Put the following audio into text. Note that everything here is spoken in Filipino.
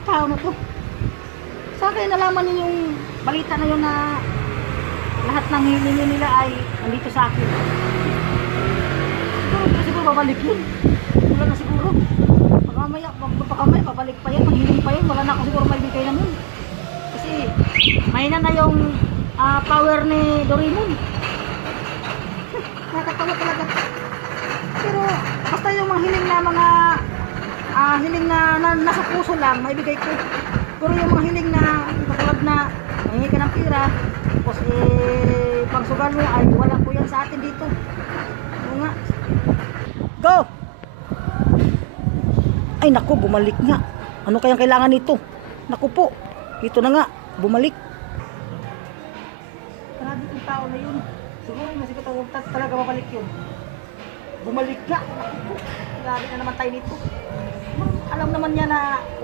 Tao na to. Saan kayo nalaman ninyong balita na yun na lahat ng hiningi nila ay nandito sa akin? Siguro babalik yun. Wala na siguro. Baka mamaya babalik pa yan, manghiling pa yun. Wala na ako siguro maibigay na nun. Kasi mahina na yung power ni Doraemon. Nakakatawa talaga. Pero basta yung mga hiling na hiling na nasa puso lang, maibigay ko. Pero yung mga hiling na katulad na mahingi ka ng pira, tapos pangsugal mo, ay wala po yan sa atin dito. Oo nga. Go! Ay naku, bumalik nga. Ano kayang kailangan nito? Naku po, ito na nga, bumalik. Grabe yung tao na yun. Siguro masiko talaga mabalik yun. Bumalik nga. Naku po, grabe na naman tayo nito. Alam naman niya na